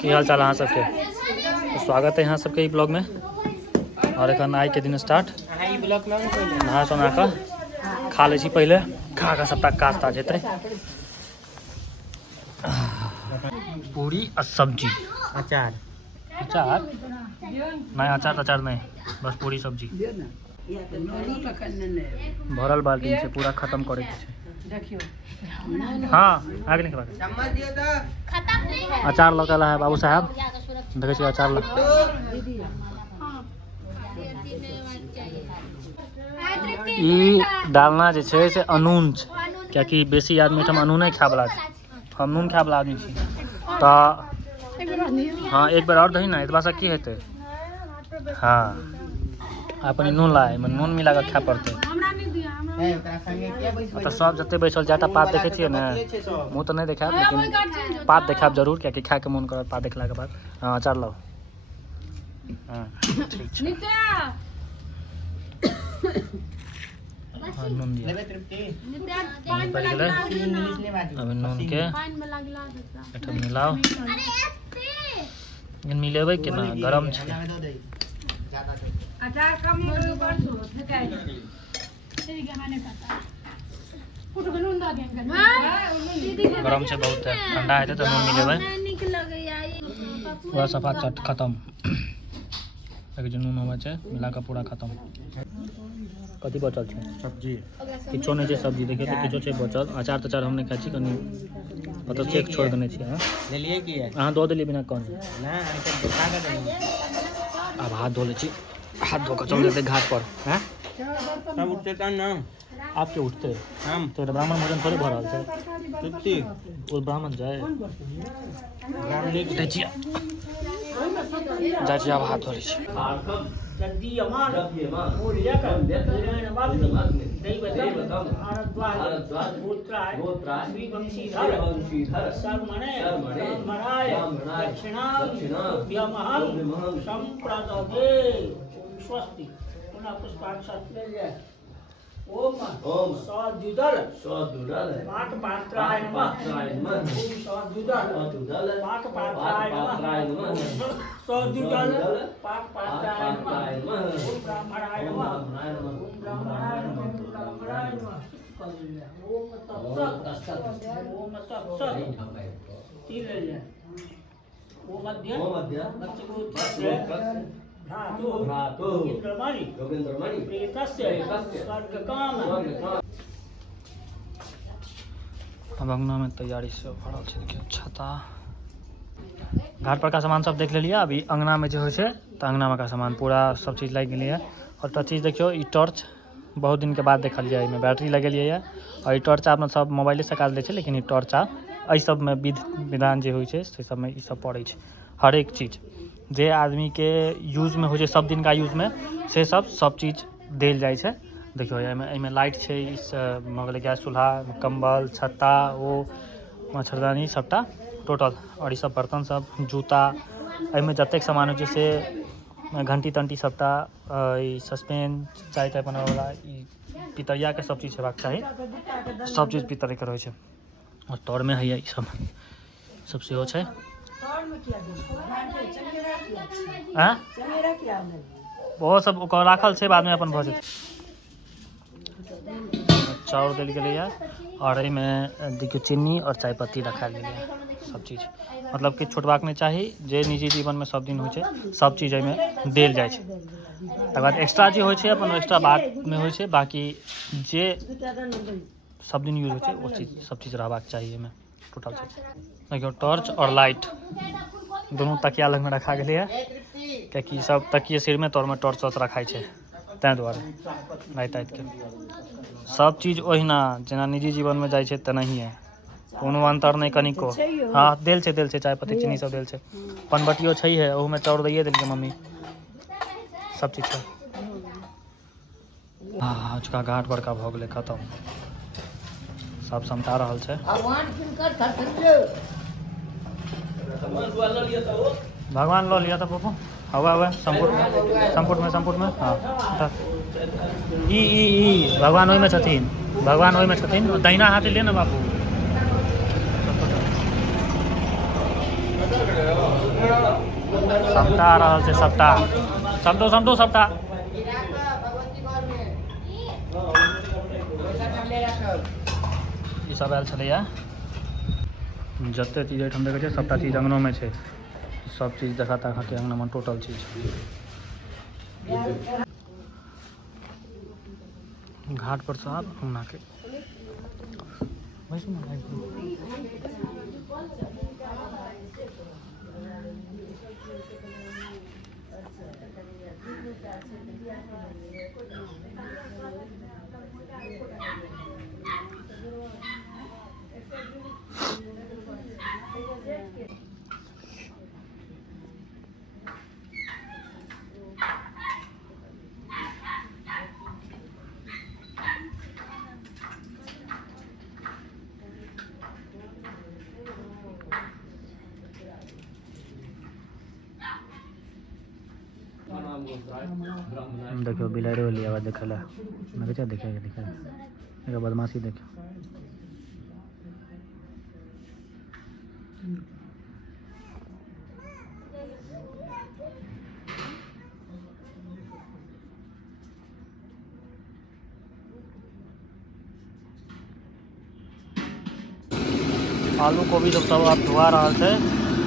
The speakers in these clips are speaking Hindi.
की हाल चाल अहाँ सबके? तो स्वागत है यहाँ सबके ब्लॉग में। और एखन आइ के दिन स्टार्ट नहा सोना कऽ खा लै छी पहले, खा कऽ सबटा काज ताज हेतै। पूरी आ सब्जी, अचार नहीं, अचार नहीं, बस पूरी सब्जी। भरल बाल्टी से पूरा खत्म करे के छै। हाँ आगे नहीं खत्म नहीं है। अचार लौटाला है बाबू साहब, देखे छी अचार ई डालना जे छै से अनून छै, कियाकि बेसी आदमी हम अनून नहीं खाय वाला छै, हम नून खाय वाला आदमी छी। तो हाँ एक बार और दही ना, इतना सा की हेतै। हाँ अपन नून लाए, नून मिला के खाय पड़ते। तो सब जते बैसल जाटा पात देखे छियै ना, मुँह तो नहीं देखा लेकिन पात देखा जरूर, क्या खाए के मन करत पात देखला के बाद। हाँ अचार लो। हाँ ठीक छै। नून दिया अब नून के मिलाओ, मिलेबै के ना गरम छै। गरम छै बहुत, ठंडा हेतै तो नून मिलेबै। पूरा सफा चट खत्म, जो नून होबा छै मिला के पूरा खत्म। कथी बचल छै? सब्जी किछो नहीं छै, सब्जी देखिए तो किछो छै बचल। अचार तचार हम नहीं खाई छी, कनी मतलब चेक छोड़ देने छी। हां ले लिए की है, हां दो देलिए बिना कौन ना दिखा के देनी। अब हाथ धो ले छी, हाथ धो के चल जेते घाट पर। हैं सब उठते त ना, आपके उठते हम तो ब्राह्मण भोजन थोड़े भरल छै। तुत्ती वो ब्राह्मण जाए ब्राह्मण उठे छी, जा छी अब हाथ धो ले छी। जल्दी अमान बोल लिया कर नारायण बाबू दैवतम भारद्वाज गोत्राय श्री वंशीधर शर्मणे ब्राह्मणाय दक्षिणाभ्यमहं संप्रददे। स्वस्ति पुनः पुष्पाक्षत ले लिया। ओम सद्युदल पाक पात्राय नमः। ओम सद्युदल पाक पात्राय नमः। सद्युदल पाक पात्राय नमः। ओम ब्राह्मणाय नमः। ओम ब्राह्मणाय नमः। ब्राह्मणाय नमः। ओम तत्सत्। ओम तत्सत् तीन ले लिया। ओम मध्य मत्स्यगोत्रस्य भ्रातु योगेंद्रमणि प्रेतस्य स्वर्गकाम। अब अंगना में तैयारी से भरल छै, देखिए छता घाट पर का सामान सब देख लिया। अभी अंगना में जो हो तो अंगना में का सामान पूरा सब चीज लग गई है। और तो चीज देखियो ई टॉर्च बहुत दिन के बाद देखलिए, इमे बैटरी लगेलिए है। और ई टॉर्च अपना सब मोबाइले से काज ले छै, लेकिन ई टॉर्च एहि सब में विधान जो हो से सब में ई सब पड़े छै। हर एक चीज जे आदमी के यूज में हो छै, सब दिन का यूज में से सब चीज देल जाए छै। देखियो एमे लाइट छै, इस मगले गैस चूल्हा, कंबल, छत्ता, वो मच्छरदानी सबटा टोटल। और ये सब बर्तन सब, जूता, एमे जतेक सामान हो से घंटी तंटी सबटा, सस्पेन चाय ताय बनावे वाला पितरिया के सब चीज हेबाक चाही। सब चीज पितरे के रहे छै। और तौर में है सब सेहो छै। वो सब राखल छै, बाद में अपन भऽ जेतै। चाउर देल गेलै, और एहिमे देखियो चीनी और चाय पत्ती रखा गेलै। सब चीज मतलब कि छुटबाक नहीं चाहिए, जे निजी जीवन में सब दिन हो छै, सब चीज एहिमे देल जाए छै। तकर बाद एक्स्ट्रा जे होइ छै अपन एक्स्ट्रा बाद में होइ छै, बाकी जे सब दिन यूज हो छै वो चीज सब चीज रहबाक चाहिए एहिमे टोटल चीज। देखियो टॉर्च और लाइट दोनों तकिया लग में रखा गया है, क्योंकि सब तकिए सिर में तौर में टॉर्च वॉर्च रखाई है, तैं द्वारे रात के सब चीज ओहिना जेना निजी जीवन में जाए तेनाही है, कोनो अंतर नहीं कनिको। हाँ देल छै चाय पत्ती चीनी सब देल छै, पनबटियो छै है, ओहू में चाउर दैए देलकै मम्मी, सब चीज छै। हाँ आज का घाट बड़का भऽ गेलै खत्म, सब समटा रहल छै। भगवान लो लिया था पप्पू, हवा संपुट में हाँ ई भगवान ओहि में छथिन, भगवान ओहि में छथिन। दाहिना हाथ ले ना बाबू। सबटा आ रहल छै, सबटा समटो सबटा ई सब आयल छलैया। जते चीज एहिठाम देखै छै सबटा चीज अंगनो में छै, सब चीज देखा के अंगना में टोटल चीज। घाट पर से आप अंगना के देखियो बिलाड़ो लिया हुआ देखा ला देखे बदमाशी देखियो। आलू कोबी सब आब धुआ रहा है।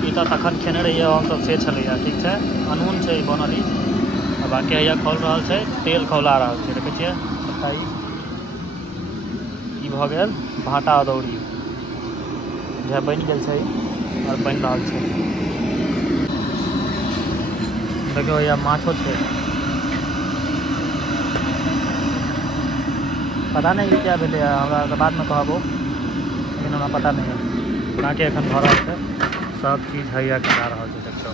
ई तऽ तखन खेने रहिए हमसब से छलैया, ठीक है अनून छै बनल। ई बाकी हैया खोल रहा है, तेल खौला रहा है, देखे छिए सबटा। ई भऽ गेल भाटा अदौड़ी जे बनि गेल छै और बनि रहल छै। देखियो हैया माछो छै, पता नहीं ये क्या भेलै, हमरा बाद में कहबो, लेकिन हमरा पता नहीं है। बाकी एखन भऽ रहल छै, सब चीज हैया करा रहल छै। देखियो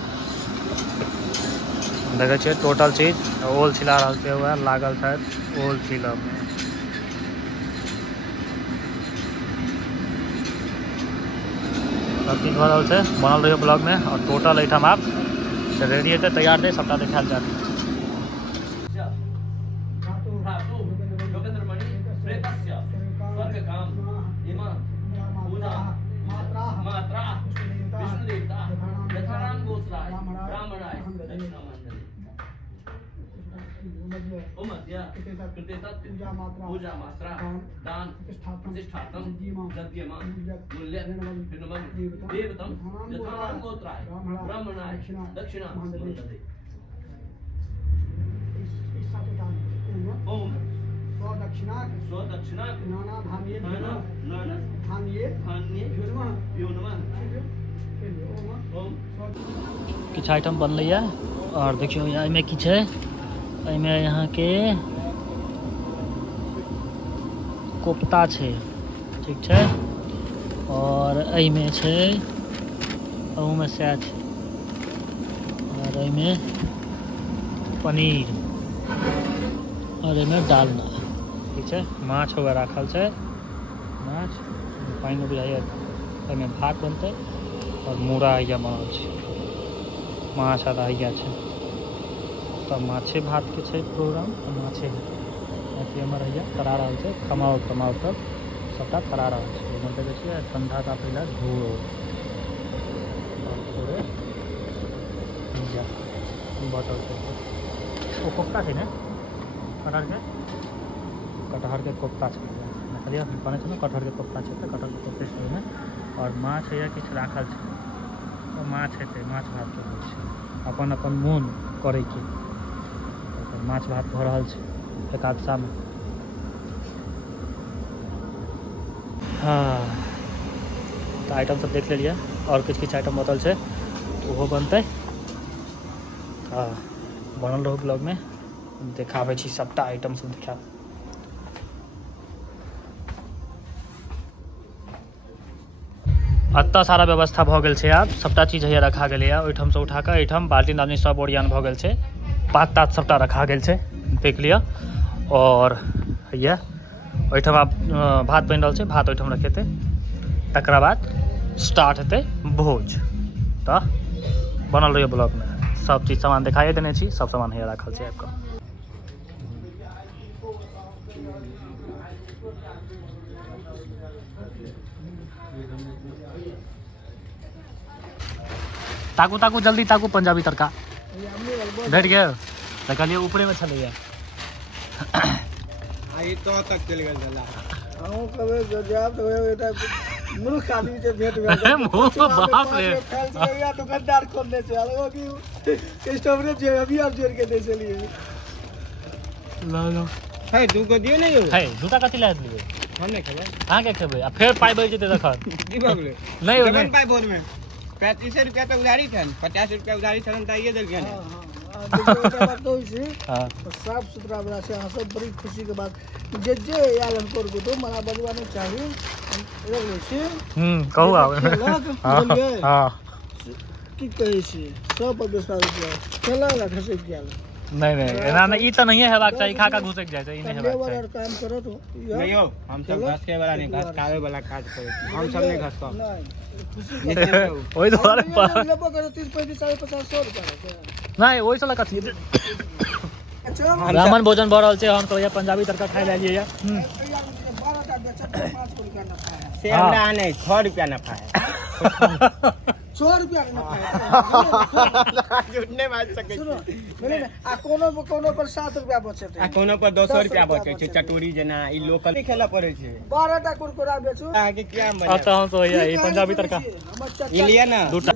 देखे छिए टोटल चीज ओल छिला रहल छै, हुआ लागल शायद ओल छिलब में। सब चीज भऽ रहल छै, बनल रहियो ब्लॉग में। और टोटल एहिठाम आब रेडी हेतै, तैयार दे सबटा देखायल जायत। पूजा मात्रा दान प्रतिष्ठातम यज्ञमान मूल्य देवतम यथानाम गोत्राय ब्राह्मणाय दक्षिणा ददे। ओम स्वदक्षिणा नाना धान्ये यो नमः। किछु आइटम बनलैया और देखियो एहिमे की छै, एहिमे यहाँ के कोफ्ता छै, ठीक छै, और एहिमे छै अहूमे सएह छै, और एहिमे पनीर और एहिमे डालना, ठीक छै। माछ वगैरह राखल छै, माछ पानि में बुझाइए। एहिमे भात बनतै और मूड़ा हैया बनल छै, माछ आधा हैया छै। तब माछे भात के छै प्रोग्राम, माछे हेतै। बाकी हमर हैया करा रहल छै, खमाउ सब सबटा करा रहल छै। एहिमे देखै छियै ठंडा का पहले घूर और थोड़े हैया बटर छै। ओ कोफ्ता छै ने, कटहर के कोफ्ता छै, देखलिए बने छै ने, कटहर के कोफ्ता छै, कटहर के कोफ्ते छै ओहिमे। और माछ हैया किछु राखल छै, तो माछ हेतै, माछ भात के होइ छै, अपन अपन मोन करे के। माछ भात भऽ रहल छै एकादशा में। हाँ तो आइटम सब देख लिया, और किछु आइटम बचल छै ओहो बनतै। हाँ बनल रहो ब्लॉग में, देखाबै छी सबटा आइटम सब देखाब। एतऽ सारा व्यवस्था भऽ गेल छै, आब सबटा चीज हैया रखा गेलै। ओहिठाम से उठा कऽ एहिठाम बाल्टी ताल्टी सब ओरियान भऽ गेल छै, पात तात सबटा रखा गेल छै, देख लिअ। और हैया ओहिठाम आब भात बनि रहल छै, भात ओहिठाम रखेतै, तकरा बाद स्टार्ट हेतै भोज। तऽ बनल रहियो ब्लॉग में, सब चीज सामान दिखाइए देने छी, सब सामान हैया रखल छै आबि कऽ। ताकू ताकू जल्दी ताकू, पंजाबी तड़का। भेट गया तो कहलिए ऊपरे में चले आई तो तक चल गया चला हम कबे जाब तो बेटा मूर्ख आदमी से भेट गया बाप रे या दुकानदार खोलने से अलग की स्टोरेज जो अभी आप जोड़ के दे चलिए लो है तू को दियो नहीं है जूता कथि ला दिए हम नहीं खेले कहाँ के खेबे आ फिर पाई बैठ जेते देखत की बाबू नहीं हो नहीं पाई बोल में 35 रुपया तो उधारी था 50 रुपया उधारी था तो ये दे गया हां साफ सुथरा बना से हम सब बड़ी खुशी के बात जे जे यार हमको तो मना बनवाने चाहिए कहू आवे हां की कहै छी 100 पर 200 रुपया चला ला खसे क्या नहीं एना नहीं ई त नहीं हेबाक चाहिए खा का घुसक जाय छै ई नहीं हेबाक चाहिए काम करो तो नहीं हो हम सब घास के वाला नहीं घास खावे वाला काज करे हम सब नहीं घास का ओइ द्वारे लेबो करे 30 35 40 50 100 रुपया नहीं ओइ सला कथि ब्राह्मण भोजन भ रहल छै हम सब पंजाबी तड़का खाइ ले लिए 12टा बेचत 5 रुपया नफा है से हमरा नहीं 6 रुपया नफा है 100 रुपया नफा है झूठने मार सके सुनो नहीं आ कोनो पर 7 रुपया बचे आ कोनो पर 200 रुपया बचे छै चटोरी जना ई लोकल खेला पड़े छै 12टा कुरकुरा बेचू आगे क्या आता हम तो ये पंजाबी तड़का हमर ये लिया ना दूटा